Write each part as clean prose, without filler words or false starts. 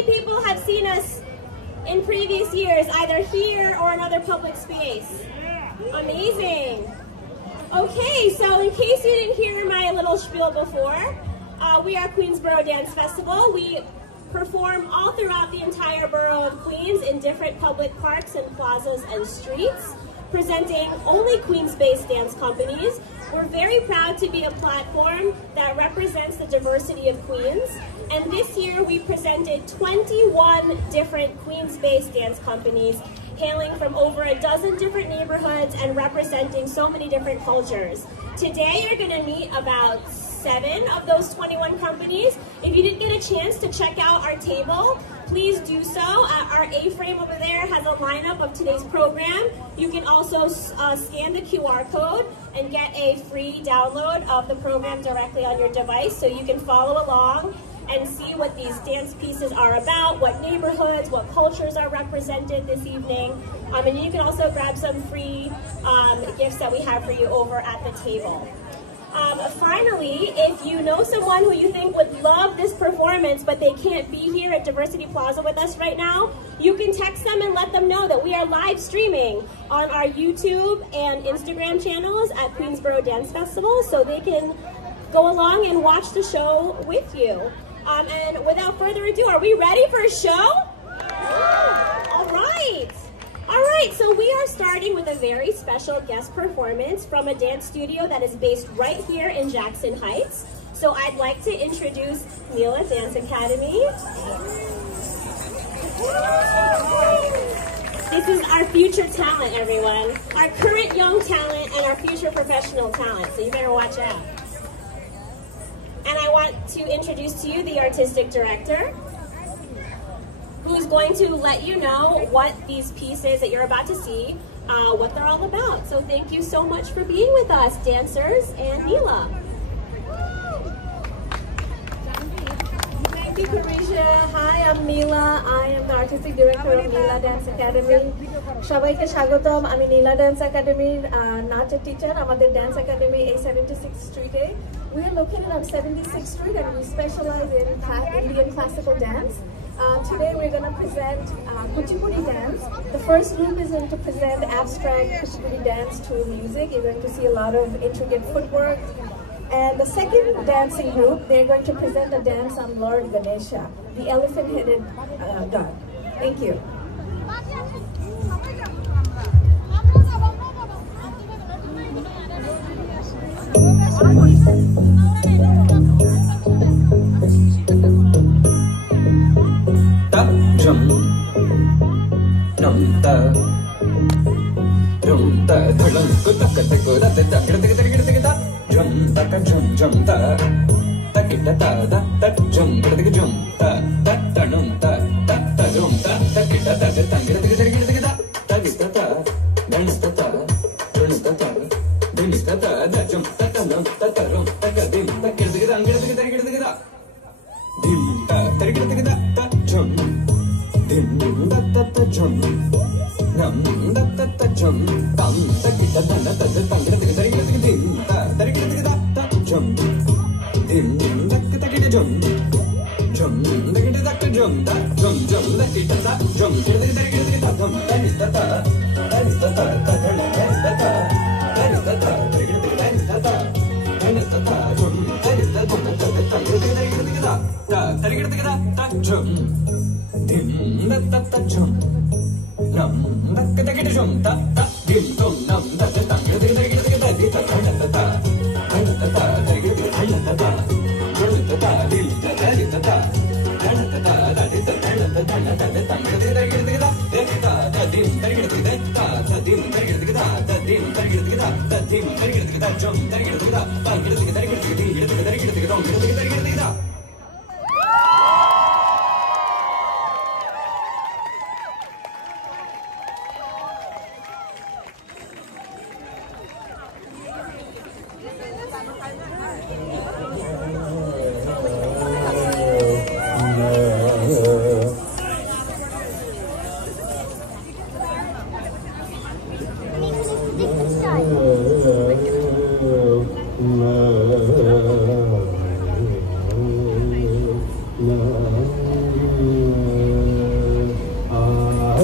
many people have seen us in previous years, either here or another public space? Amazing. Okay, so in case you didn't hear my little spiel before, we are Queensboro Dance Festival. We perform all throughout the entire borough of Queens in different public parks and plazas and streets, presenting only Queens-based dance companies. We're very proud to be a platform that represents the diversity of Queens. And this year we presented 21 different Queens-based dance companies, hailing from over a dozen different neighborhoods and representing so many different cultures. Today you're going to meet about 7 of those 21 companies. If you didn't get a chance to check out our table, please do so. Our A-frame over there has a lineup of today's program. You can also scan the QR code and get a free download of the program directly on your device so you can follow along and see what these dance pieces are about, what neighborhoods, what cultures are represented this evening. And you can also grab some free gifts that we have for you over at the table. Finally, if you know someone who you think would love this performance but they can't be here at Diversity Plaza with us right now, you can text them and let them know that we are live streaming on our YouTube and Instagram channels at Queensboro Dance Festival so they can go along and watch the show with you. And without further ado, are we ready for a show? All right. All right, so we are starting with a very special guest performance from a dance studio that is based right here in Jackson Heights. So I'd like to introduce Mila Dance Academy. This is our future talent, everyone. Our current young talent and our future professional talent, so you better watch out. And I want to introduce to you the artistic director, who's going to let you know what these pieces that you're about to see, what they're all about. So thank you so much for being with us, dancers and Mila. Thank you, Carisha. Hi, I'm Mila. I am the artistic director of Mila Dance Academy. Shabaike shagotom. Ami Mila Dance Academy nacher teacher. Amader Dance Academy 76th Street. We are located on 76th Street and we specialize in Indian classical dance. Today we're going to present Kuchipudi dance. The first group is going to present abstract Kuchipudi dance to music. You're going to see a lot of intricate footwork. And the second dancing group, they're going to present a dance on Lord Ganesha, the elephant-headed god. Thank you.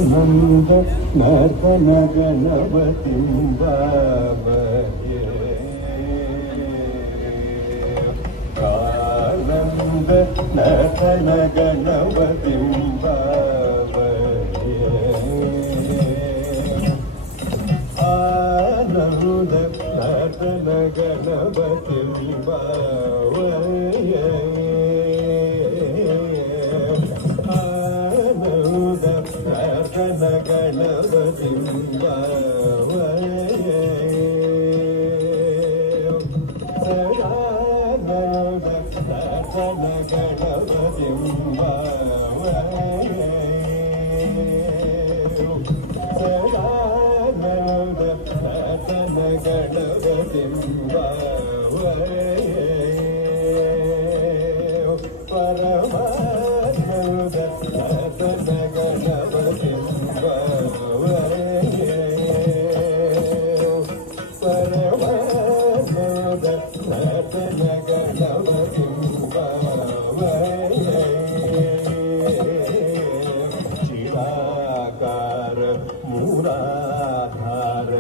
ಆನಂದ ನರ್ತನ ಗಣಪತಿಂ ಬಾಬಯೇ ಆನಂದ ನರ್ತನ ಗಣಪತಿಂ ಬಾಬಯೇ ಆನಂದ ನರ್ತನ ಗಣಪತಿಂ ಬಾಬಯೇ ಗಣಪತಿಂ ಬಾಬಯೇ ಸದಾನಂದ ನರ್ತನ ಗಣಪತಿಂ ಬಾಬಯೇ ಸದಾನಂದ ನರ್ತನ ಗಣಪತಿಂ ಬಾಬಯೇ ಪರಮಾನಂದ ನರ್ತನ ಗಣಪತಿಂ ಬಾಬಯೇ ಪರಮಾನಂದ ನರ್ತನ ಗಣಪತಿಂ ಬಾಬಯೇ ಶಿವಾಕಾರ ಮೂಲಾಧಾರ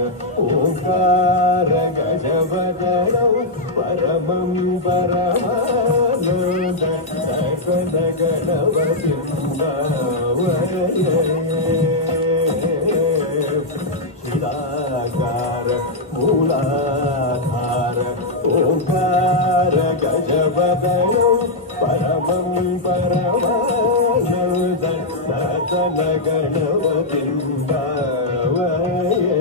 ಓಂಕಾರ ಗಜವದನೌ ಪರಮಂ ಪರಮಾನಂದ ನರ್ತನ ಗಣಪತಿಂ ಬಾಬಯೇ ಶಿಲಾಕಾರ ಮೂಲಾಧಾರ ಓಂಕಾರ ಗಜವದನೌ ಪರಮಂ ಪರಮಾನಂದ ನರ್ತನ ಗಣಪತಿಂ ಬಾಬಯೇ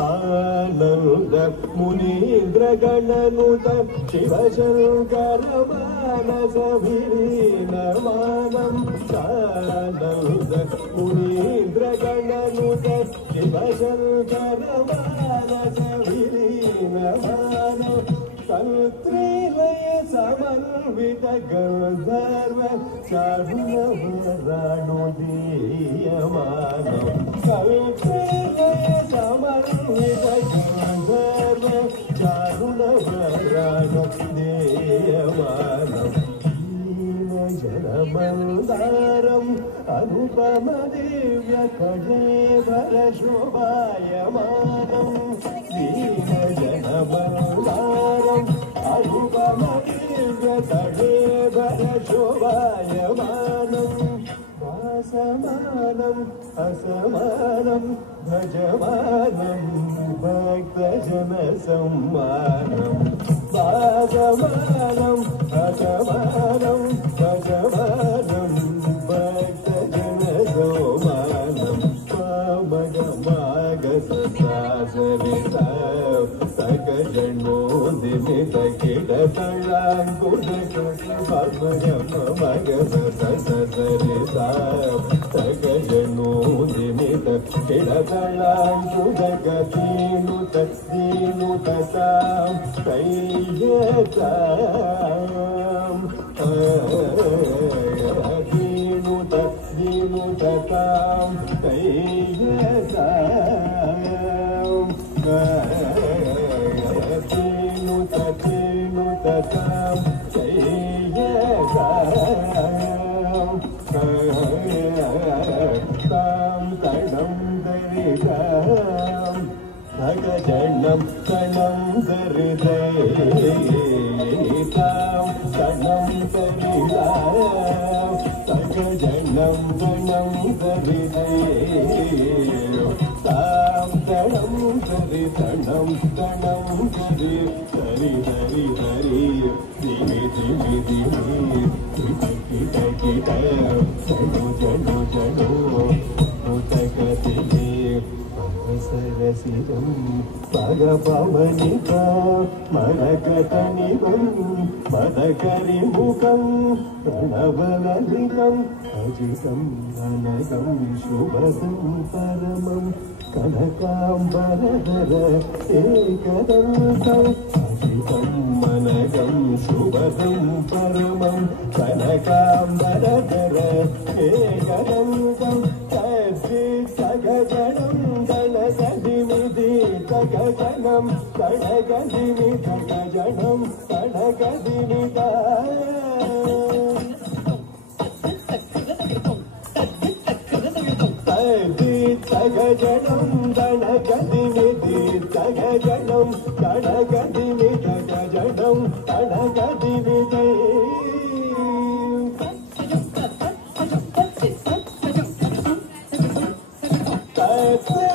ಆನಂದ ಮುನೀಂದ್ರ ಗಣನುತ ಶಿವಶಂಕರ ಮಾನಸ ವಿಲೀನಮಾನಂ ಆನಂದ ಮುನೀಂದ್ರ ಗಣನುತ ಶಿವಶಂಕರ ಮಾನಸ ವಿಲೀನಮಾನಂ ಸಂತ್ರಿಲಯ ಸಮನ್ವಿತ ಗಂಧರ್ವ ಚಾರುಣವರಾಣುದೀಯಮಾನಂ ಸಂತ್ರಿಲಯ ಸಮನ್ವಿತ ಗಂಧರ್ವ ಚಾರುಣವರಾಣುದೀಯಮಾನಂ ಜನಮಂದಾರಂ ಅನುಪಮ ದಿವ್ಯ ಖಡೇವರ ಶೋಭಾಯಮಾನಂ ದೀನ ಜನಮಂದಾರಂ ಅನುಪಮ ದಿವ್ಯ ಖಡೇವರ ಶೋಭಾಯಮಾನಂ ವಾಸಮಾನಂ ಅಸಮಾನಂ ಭಜಮಾನಂ ಭಕ್ತಜನ ಸಮ್ಮಾನಂ ವಾಸಮಾನಂ ಅಸಮಾನಂ ಭಜಮಾನಂ ಭಕ್ತಜನ ಸೋಮಾನಂ ಪಾಮಗಮಾಗ ಸರಿತ ಸಕಜನೋದಿಮಿತ ಕಿಡ ತಳಾಂಕುಡ ಪಾಮಗಮಗ ಸರಿತ ಸಕಜನೋದಿಮಿತ ಕಿಡ ತಳಾಂಕುಡ ಗತೀನುತ ದೀನುತ ತಾಂ ಕೈಯತಾಂ ದೀನುತ ದೀನುತ ತಾಂ ಕೈಯತಾಂ ದೀನುತ ದೀನುತ ತಾಂ ಕೈಯತಾಂ ತಾಂ ಕಣಂ ದರಿತಾಂ ಭಗಜನಂ ಕಣಂ ದರಿತಾಂ ಕಣಂ ದರಿತಾಂ ಭಗಜನಂ ಕಣಂ ದರಿತಾಂ ಕಣಂ ದರಿತಣಂ ಕಣಂ ದರಿ ಹರಿ ಹರಿ ಹರಿ ದಿವಿ ದಿವಿ ದಿವಿ ಕಿಟ ಕಿಟ ಜಡು ಜಡು ಜಡು ಮುತಕತಿಲಿ ಸರಸಿರಂ ಪಗ ಪವನಿಕ ಮರಕತನಿಗಂ ಪದಕರಿ ಮುಖಂ ಪ್ರಣವಲಲಿತಂ ಅಜಿತಂ ಅನಗಂ ಶುಭದಂ ಪರಮಂ ಕನಕಾಂಬರಧರ ಏಕದಂತಂ ಅಜಿತಂ ಅನಗಂ ಶುಭದಂ ಪರಮಂ ಕನಕಾಂಬರಧರ ಏಕದಂತಂ ಸಗಜನಂ ದಳಸದಿಮಿದೀತ तगजनं तडगदिमि तगजनं तडगदिमि तगजनं तडगदिमि तगजनं तडगदिमि तगजनं तडगदिमि That's